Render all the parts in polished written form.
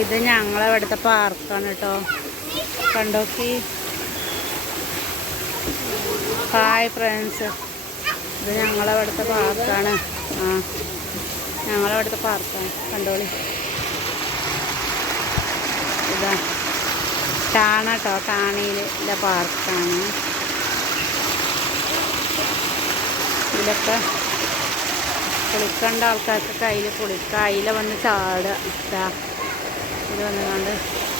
ഇത് ഞങ്ങളവിടുത്തെ പാർക്കാണ് കേട്ടോ. കണ്ടോക്കി. ഹായ് ഫ്രണ്ട്സ്, ഇത് ഞങ്ങളവിടുത്തെ പാർക്കാണ്. ഞങ്ങളവിടുത്തെ പാർക്കാണ്, കണ്ടോളി. ഇതാ ടാണ കേട്ടോ, ടാണയിലെ പാർക്കാണ്. ഇതിലൊക്കെ കുളിക്കേണ്ട ആൾക്കാർക്ക് കയ്യിൽ കുളിക്കുക, അതിൽ വന്ന് ചാടുക. ഇത് വന്നുകൊണ്ട്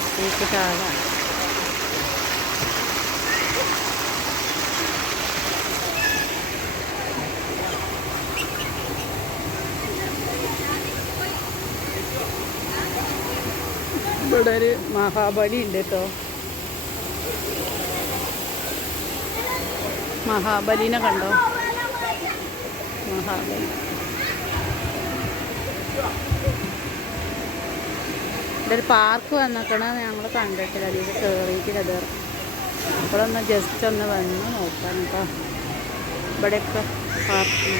ഇതിലേക്ക് ചാടുക. ഇവിടെ ഒരു മഹാബലി ഉണ്ട് കേട്ടോ. മഹാബലിനെ കണ്ടോ? മഹാബലി. ഇതൊരു പാർക്ക് വന്നിക്കണത് ഞങ്ങൾ കണ്ടിട്ടില്ല, അതിൽ കയറിയിട്ടില്ല. അത് അപ്പോഴൊന്ന് ജസ്റ്റ് ഒന്ന് വന്ന് നോക്കാം കേട്ടോ. ഇവിടെയൊക്കെ പാർക്ക്